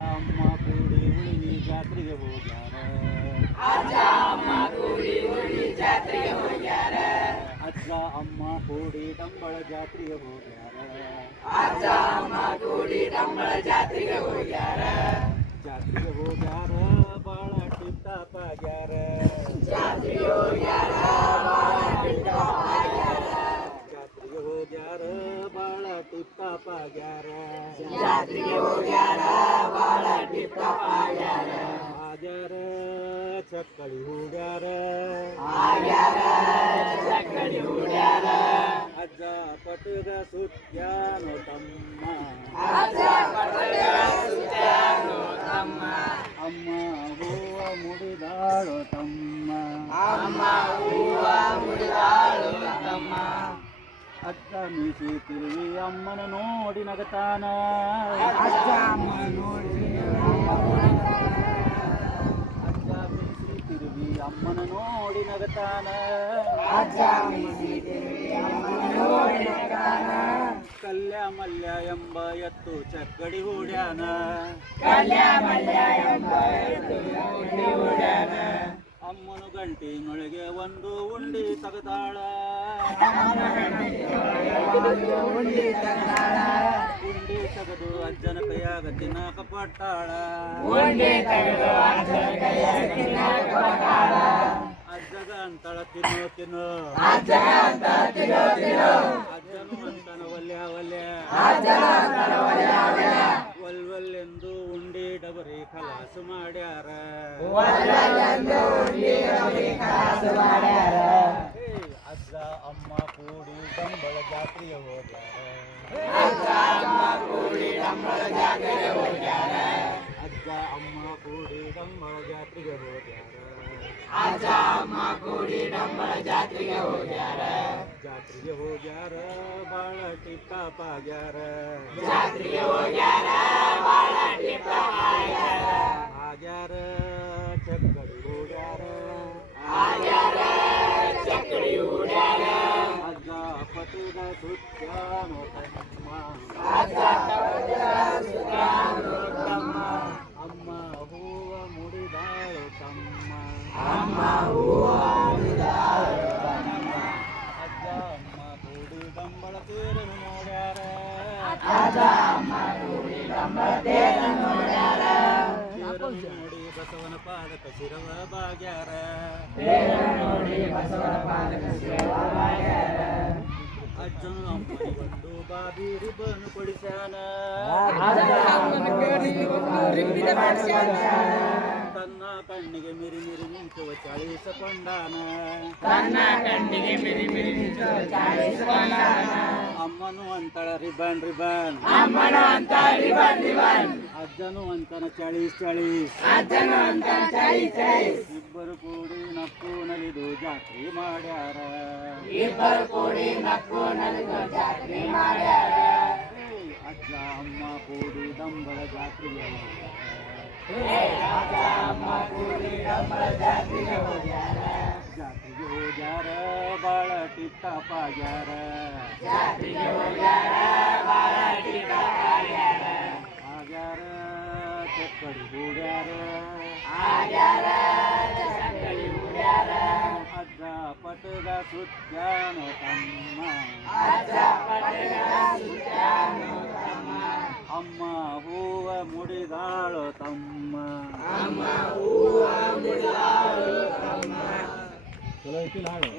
ಅಮ್ಮ ಕೂಡಿ ಉಳಿವಿ ಜಾತ್ರೆಗೆ ಹೋಗ್ಯಾರ. ಅಜ್ಜ ಅಮ್ಮ ಕೂಡಿ ಉಳಿವಿ ಜಾತ್ರೆಗೆ ಹೋಗ್ಯಾರ. ಅಜ್ಜ ಅಮ್ಮ ಕೂಡಿ ಡಂಬಳ ಜಾತ್ರೆಗೆ ಹೋಗ್ಯಾರ. ಅಜ್ಜ ಅಮ್ಮ ಕೂಡಿ ಡಂಬಳ ಜಾತ್ರೆಗೆ ಹೋಗ್ಯಾರ. ಜಾತ್ರೆಗೆ ಹೋಗ್ಯಾರ ಬಾಳ ಟಿಪ್ಟಾಪ್ ಆಗ್ಯಾರ. ಜಾತ್ರೆಗೆ ಹೋಗ್ಯಾರ ಬಾಳ ಟಿಪ್ಟಾಪ್ ಆಗ್ಯಾರ. ಜಾತ್ರೆಗೆ ಹೋಗ್ಯಾರ ಬಾಳ ಟಿಪ್ಟಾಪ್ ಆಗ್ಯಾರ. ಜಾತ್ರೆಗೆ ಹೋಗ್ಯಾರ ಬಾಳ ಟಿಪ್ಟಾಪ್ ಆಗ್ಯಾರ. ಆಗ್ಯಾರ ಚಕ್ಕಳಿ ಹೂಡ್ಯಾರ. ಆಗ್ಯಾರ ಚಕ್ಕಡಿ ಹೂಡ್ಯಾರ. ಅಜ್ಜ ಪಟುಗ ಸುತ್ಯಾನೋ ತಮ್ಮ. ಅಜ್ಜ ಪಟುಗ ಸುತ್ಯಾನೋ ತಮ್ಮ. ಅಮ್ಮ ಹೂವ ಮುಡಿದಾಳೋ ತಮ್ಮ. ಅಮ್ಮ ಹೂವ ಮುಡಿದಾಳು ತಮ್ಮ. ಅಜ್ಜ ಮೀಸಿ ತಿರುವಿ ಅಮ್ಮನ ನೋಡಿ ನಗತಾನ. ಅಜ್ಜ ಅಮ್ಮ ನೋಡಿ ಅಜ್ಜ ಮೀಸಿ ತಿರುವಿ ಅಮ್ಮನ ನೋಡಿ ನಗತಾನ. ಅಜ್ಜ ಮೀಸಿ ತಿರುವಿ ಅಮ್ಮನ ನೋಡಿ ನಗತಾನ. ಕಲ್ಯ ಮಲ್ಯ ಎಂಬ ಎತ್ತು ಚಕ್ಕಡಿ ಹೂಡ್ಯಾನ. ಕಲ್ಯ ಮಲ್ಯ ಎಂಬ ಎತ್ತು ಚಕ್ಕಡಿ ಹೂಡ್ಯಾನ. ಅಮ್ಮನು ಗಂಟಿನೊಳಗೆ ಒಂದು ಉಂಡಿ ತೆಗೆದಾಳ. ಉಂಡಿ ತೆಗೆದಾಳ. ಉಂಡಿ ತೆಗೆದು ಅಜ್ಜನ ಕೈಯಾಗ ತಿನ್ನಕ ಕೊಟ್ಟಾಳ. ಉಂಡಿ ತೆಗೆದು ಅಜ್ಜನ ಕೈಯಾಗ ತಿನ್ನಕ ಕೊಟ್ಟಾಳ. ಅಜ್ಜಗ ಅಂತಳ ತಿನ್ನು ತಿನ್ನು. ಅಜ್ಜಗ ಅಂತ ತಿನ್ನು ತಿನ್ನು. ಅಜ್ಜನು ಅಂತನ ಒಲ್ಯ ಒಲ್ಯ. ಅಜ್ಜನ ಅಂತನ ಒಲ್ಯ ಒಲ್ಯ. ಒಲ್ವಲ್ಲೆಂದು ಉಂಡಿ ಡಬರಿ ಖಲಾಸು ಮಾಡ್ಯಾರ. ಒಲ್ವಲ್ಲೆಂದು ಉಂಡಿ ಡಬರಿ ಖಲಾಸು ಮಾಡ್ಯಾರ. ಅಜ್ಜ ಅಮ್ಮ ಕೂಡಿ ಡಂಬಳ ಜಾತ್ರೆಗೆ ಹೋಗ್ಯಾರ. ಅಜ್ಜ ಅಮ್ಮ ಕೂಡಿ ಡಂಬಳ ಜಾತ್ರೆಗೆ ಹೋಗ್ಯಾರ. ಅಜ್ಜ ಅಮ್ಮ ಕೂಡಿ ಡಂಬಳ ಜಾತ್ರೆಗೆ ಹೋಗ್ಯಾರ. ಅಜ್ಜ ಅಮ್ಮ ಕೂಡಿ ಡಂಬಳ ಜಾತ್ರೆಗೆ ಹೋಗ್ಯಾರ. ಜಾತ್ರೆಗೆ ಹೋಗ್ಯಾರ ಬಾಳ ಟಿಪ್ಟಾಪ್ ಆಗ್ಯಾರ. ಜಾತ್ರೆಗೆ ಹೋಗ್ಯಾರ ಬಾಳ ಟಿಪ್ಟಾಪ್ ಆಗ್ಯಾರ. ಆಗ್ಯಾರ ಚಕ್ಕಡಿ ಹೂಡ್ಯಾರ. ಆಗ್ಯಾರ ಚಕ್ಕಡಿ ಹೂಡ್ಯಾರ. ಅಜ್ಜ ಪಟುಗ ಸುತ್ಯಾನೋ ತಮ್ಮ. ಅಜ್ಜ ಪಟುಗ ಸುತ್ಯಾನೋ ತಮ್ಮ. ಅಮ್ಮ ಹೂವ ಮುಡಿದಾಳು ತಮ್ಮ. ಅಮ್ಮ ಹೂವ ಮುಡಿದಾಳು ತಮ್ಮ. ಅಜ್ಜ ಅಮ್ಮ ಕೂಡಿ ಡಂಬಳ ತೇರನು ನೋಡ್ಯಾರ. ಅಜ್ಜ ಅಮ್ಮ ಕೂಡಿ ಡಂಬಳ ತೇರನು ನೋಡ್ಯಾರ. ತೇರನು ನೋಡಿ ಬಸವನ ಪಾದಕ ಶಿರವ ಬಾಗ್ಯಾರ. ತೇರನು ನೋಡಿ ಬಸವನ ಪಾದಕ ಶಿರವ ಬಾಗ್ಯಾರ. ಅಜ್ಜನು ಅಮ್ಮನಿಗೊಂದು ಬಾಬಿ ರಿಬ್ಬನ್ ಕೊಡಿಸ್ಯಾನ. ತನ್ನ ಕಣ್ಣಿಗೆ ಮಿರಿ ಮಿರಿ ಮಿಂಚುವ ಚಾಳಿಸಕೊಂಡಾನ. ತನ್ನ ಕಣ್ಣಿಗೆ ಮಿರಿ ಮಿರಿ ಮಿಂಚುವ ಚಾಳಿಸಕೊಂಡಾನ. ಅಮ್ಮನು ಅಂತಳ ರಿಬ್ಬನ್ ರಿಬ್ಬನ್. ಅಮ್ಮನು ಅಂತ ರಿಬ್ಬನ್ ರಿಬ್ಬನ್. ಅಜ್ಜನು ಅಂತನ ಚಾಳೀಸ್ ಚಾಳೀಸ್. ಅಜ್ಜನು ಅಂತ ಚಾಳೀಸ್ ಚಾಳೀಸ್. ಇಬ್ಬರು ಕೂಡಿ ನಕ್ಕು ನಲಿದು ಜಾತ್ರೆ ಮಾಡ್ಯಾರ. ಇಬ್ಬರು ಕೂಡಿ ನಕ್ಕು ನಲಿದು ಜಾತ್ರೆ ಮಾಡ್ಯಾರ. ಅಜ್ಜ ಅಮ್ಮ ಕೂಡಿ ಡಂಬಳ ಜಾತ್ರೆಗೆ ಹೋಗ್ಯಾರ. ಅಜ್ಜ ಅಮ್ಮ ಕೂಡಿ ಡಂಬಳ ಜಾತ್ರೆಗೆ ಹೋಗ್ಯಾರ. ಜಾತ್ರೆಗೆ ಹೋಗ್ಯಾರ ಬಾಳ ಟಿಪ್ಟಾಪ್ ಆಗ್ಯಾರ. ಜಾತ್ರೆಗೆ ಹೋಗ್ಯಾರ ಬಾಳ ಟಿಪ್ಟಾಪ್ ಆಗ್ಯಾರ. ಆಗ್ಯಾರ ಚಕ್ಕಡಿ ಹೂಡ್ಯಾರ. ಆಗ್ಯಾರ ಚಕ್ಕಡಿ ಹೂಡ್ಯಾರ. ಅಜ್ಜ ಪಟುಗ ಸುತ್ಯಾನೋ ತಮ್ಮ. ಅಜ್ಜ ಪಟುಗ ಸುತ್ಯಾನೋ ತಮ್ಮ. ಅಮ್ಮ ಹೂವ ಮುಡಿದಾಳೋ ತಮ್ಮ. ಅಮ್ಮ ಹೂವ ಮುಡಿದಾಳು ತಮ್ಮ. ಚಲೋ ಐತಿಲ್ಲ ಹಾಡು.